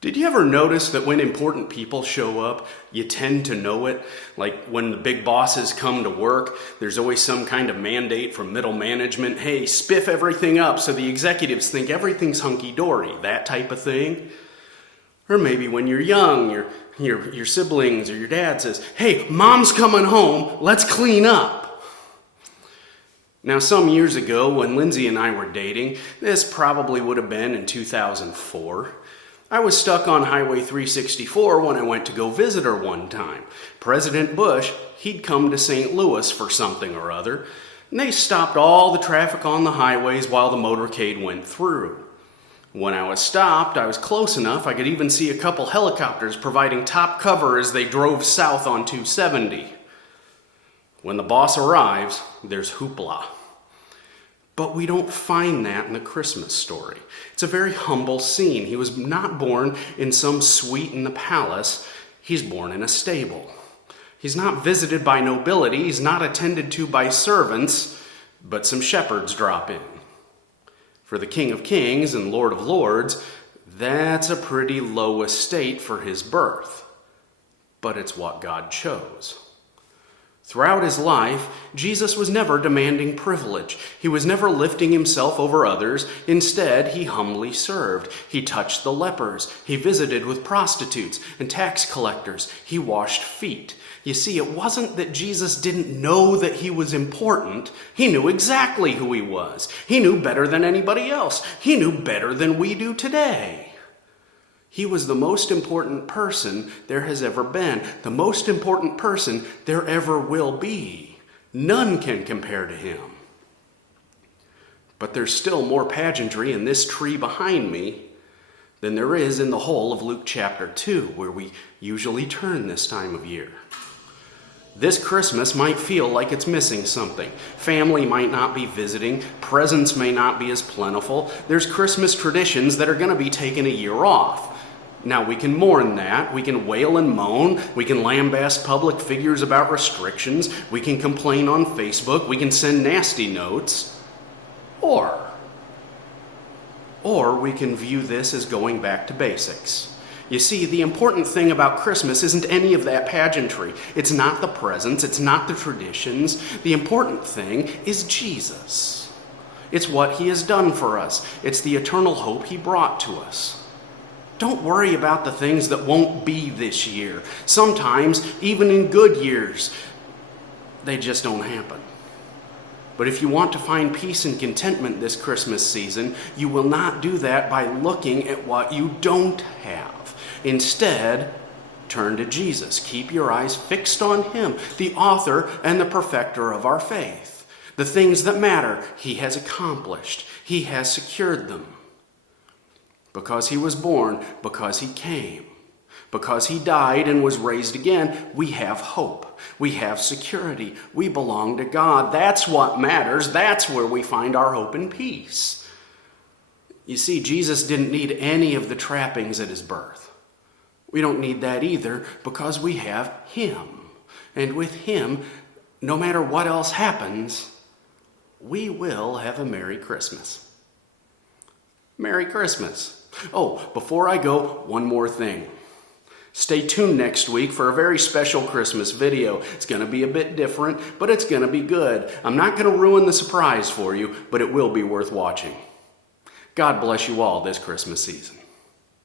Did you ever notice that when important people show up, you tend to know it? Like when the big bosses come to work, there's always some kind of mandate from middle management. Hey, spiff everything up so the executives think everything's hunky-dory, that type of thing. Or maybe when you're young, your siblings or your dad says, hey, mom's coming home, let's clean up. Now, some years ago when Lindsay and I were dating, this probably would have been in 2004, I was stuck on Highway 364 when I went to go visit her one time. President Bush, he'd come to St. Louis for something or other, and they stopped all the traffic on the highways while the motorcade went through. When I was stopped, I was close enough I could even see a couple helicopters providing top cover as they drove south on 270. When the boss arrives, there's hoopla. But we don't find that in the Christmas story. It's a very humble scene. He was not born in some suite in the palace. He's born in a stable. He's not visited by nobility. He's not attended to by servants, but some shepherds drop in. For the King of Kings and Lord of Lords, that's a pretty low estate for his birth. But it's what God chose. Throughout his life, Jesus was never demanding privilege. He was never lifting himself over others. Instead, he humbly served. He touched the lepers. He visited with prostitutes and tax collectors. He washed feet. You see, it wasn't that Jesus didn't know that he was important. He knew exactly who he was. He knew better than anybody else. He knew better than we do today. He was the most important person there has ever been, the most important person there ever will be. None can compare to him. But there's still more pageantry in this tree behind me than there is in the whole of Luke chapter 2, where we usually turn this time of year. This Christmas might feel like it's missing something. Family might not be visiting. Presents may not be as plentiful. There's Christmas traditions that are going to be taking a year off. Now, we can mourn that. We can wail and moan. We can lambaste public figures about restrictions. We can complain on Facebook. We can send nasty notes. Or we can view this as going back to basics. You see, the important thing about Christmas isn't any of that pageantry. It's not the presents. It's not the traditions. The important thing is Jesus. It's what he has done for us. It's the eternal hope he brought to us. Don't worry about the things that won't be this year. Sometimes, even in good years, they just don't happen. But if you want to find peace and contentment this Christmas season, you will not do that by looking at what you don't have. Instead, turn to Jesus. Keep your eyes fixed on him, the author and the perfecter of our faith. The things that matter, he has accomplished. He has secured them. Because he was born, because he came, because he died and was raised again, we have hope. We have security. We belong to God. That's what matters. That's where we find our hope and peace. You see, Jesus didn't need any of the trappings at his birth. We don't need that either because we have him. And with him, no matter what else happens, we will have a Merry Christmas. Merry Christmas. Oh, before I go, one more thing. Stay tuned next week for a very special Christmas video. It's going to be a bit different, but it's going to be good. I'm not going to ruin the surprise for you, but it will be worth watching. God bless you all this Christmas season.